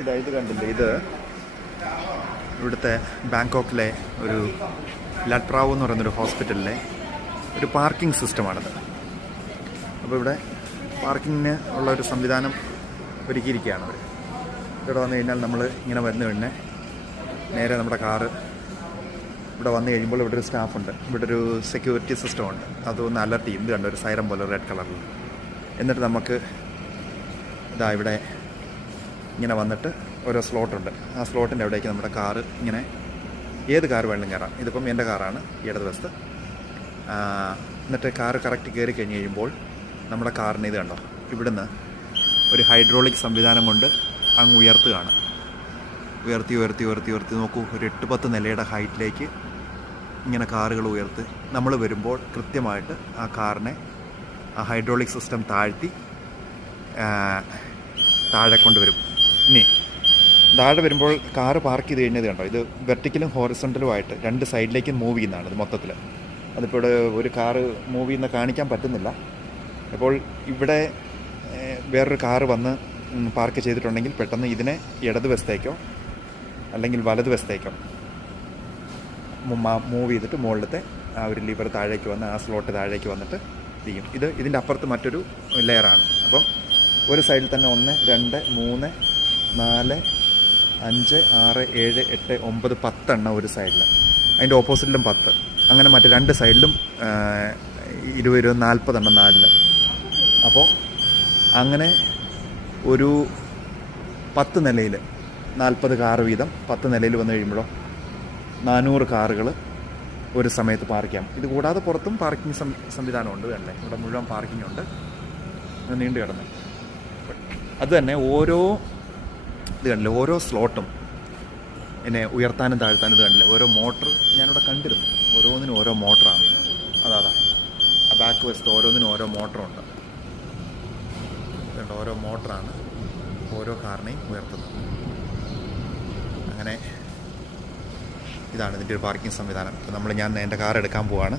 ഇത് കണ്ടില്ലേ, ഇത് ഇവിടുത്തെ ബാങ്കോക്കിലെ ഒരു ലട്രാവോ എന്ന് പറയുന്നൊരു ഹോസ്പിറ്റലിലെ ഒരു പാർക്കിംഗ് സിസ്റ്റമാണിത്. അപ്പോൾ ഇവിടെ പാർക്കിങ്ങിന് ഉള്ള ഒരു സംവിധാനം ഒരുക്കിയിരിക്കുകയാണ് അവർ. ഇവിടെ വന്നു കഴിഞ്ഞാൽ നമ്മൾ ഇങ്ങനെ വന്നു കഴിഞ്ഞാൽ നേരെ നമ്മുടെ കാറ് ഇവിടെ വന്നു കഴിയുമ്പോൾ ഇവിടെ ഒരു സ്റ്റാഫുണ്ട്, ഇവിടെ ഒരു സെക്യൂരിറ്റി സിസ്റ്റം ഉണ്ട്. അതൊന്ന് അലർട്ട് ചെയ്യും. ഇത് കണ്ടോ, ഒരു സൈറൻ പോലെ റെഡ് കളറിൽ. എന്നിട്ട് നമുക്ക് ഇവിടെ ഇങ്ങനെ വന്നിട്ട് ഓരോ സ്ലോട്ടുണ്ട്. ആ സ്ലോട്ടിൻ്റെ അവിടേക്ക് നമ്മുടെ കാറ് ഇങ്ങനെ ഏത് കാറ് വേണമെങ്കിലും കയറാം. ഇതിപ്പം എൻ്റെ കാറാണ്, ഇടതുവശത്ത്. എന്നിട്ട് കാറ് കറക്റ്റ് കയറി കഴിഞ്ഞ് കഴിയുമ്പോൾ നമ്മുടെ കാറിന് ഇത് കണ്ടോ, ഇവിടുന്ന് ഒരു ഹൈഡ്രോളിക് സംവിധാനം കൊണ്ട് അങ്ങ് ഉയർത്തുകയാണ്. ഉയർത്തി നോക്കൂ, ഒരു 8-10 നിലയുടെ ഹൈറ്റിലേക്ക് ഇങ്ങനെ കാറുകൾ ഉയർത്തി നമ്മൾ വരുമ്പോൾ കൃത്യമായിട്ട് ആ കാറിനെ ആ ഹൈഡ്രോളിക് സിസ്റ്റം താഴ്ത്തി താഴെ കൊണ്ടുവരും. ഇനി താഴെ വരുമ്പോൾ കാറ് പാർക്ക് ചെയ്ത് കഴിഞ്ഞത് കണ്ടോ, ഇത് വെർട്ടിക്കലും ഹോറിസോണ്ടലുമായിട്ട് 2 സൈഡിലേക്കും മൂവ് ചെയ്യുന്നതാണ് ഇത് മൊത്തത്തിൽ. അതിപ്പോൾ ഇവിടെ ഒരു കാറ് മൂവ് ചെയ്യുന്ന കാണിക്കാൻ പറ്റുന്നില്ല. അപ്പോൾ ഇവിടെ വേറൊരു കാറ് വന്ന് പാർക്ക് ചെയ്തിട്ടുണ്ടെങ്കിൽ പെട്ടെന്ന് ഇതിനെ ഇടതുവശത്തേക്കോ അല്ലെങ്കിൽ വലതുവശത്തേക്കോ മൂവ് ചെയ്തിട്ട് മുകളിലത്തെ ആ ഒരു ലിവർ താഴേക്ക് വന്ന് ആ സ്ലോട്ട് താഴേക്ക് വന്നിട്ട് ചെയ്യും. ഇതിൻ്റെ അപ്പുറത്ത് മറ്റൊരു ലെയറാണ്. അപ്പം ഒരു സൈഡിൽ തന്നെ 1, 2, 3, 4, 5, 6, 7, 8, 9, 10 എണ്ണം ഒരു സൈഡിൽ, അതിൻ്റെ ഓപ്പോസിറ്റിലും 10, അങ്ങനെ മറ്റേ 2 സൈഡിലും 20, 40 എണ്ണം 4. അപ്പോൾ അങ്ങനെ ഒരു 10 നിലയിൽ 40 കാറ് വീതം 10 നിലയിൽ വന്നു കഴിയുമ്പോഴോ 400 കാറുകൾ ഒരു സമയത്ത് പാർക്ക് ചെയ്യാം. ഇത് കൂടാതെ പുറത്തും പാർക്കിംഗ് സംവിധാനമുണ്ട്. കണ്ടേ, ഇവിടെ മുഴുവൻ പാർക്കിംഗ് ഉണ്ട്, നീണ്ടു കിടന്ന്. അത് തന്നെ ഓരോ സ്ലോട്ടും എന്നെ ഉയർത്താനും താഴ്ത്താനും ഇത് കണ്ടില്ലേ, ഓരോ മോട്ടർ ഞാനിവിടെ കണ്ടിരുന്നു. ഓരോന്നിനും ഓരോ മോട്ടറാണ്. അതാ ആ ബാക്ക് വശത്ത് ഓരോന്നിനും ഓരോ മോട്ടറുണ്ട്. ഇതുണ്ട്, ഓരോ മോട്ടറാണ് ഓരോ കാറിനെയും ഉയർത്തുന്നത്. അങ്ങനെ ഇതാണ് ഇതിൻ്റെ ഒരു പാർക്കിംഗ് സംവിധാനം. അപ്പോൾ ഞാൻ എൻ്റെ കാർ എടുക്കാൻ പോവാണ്.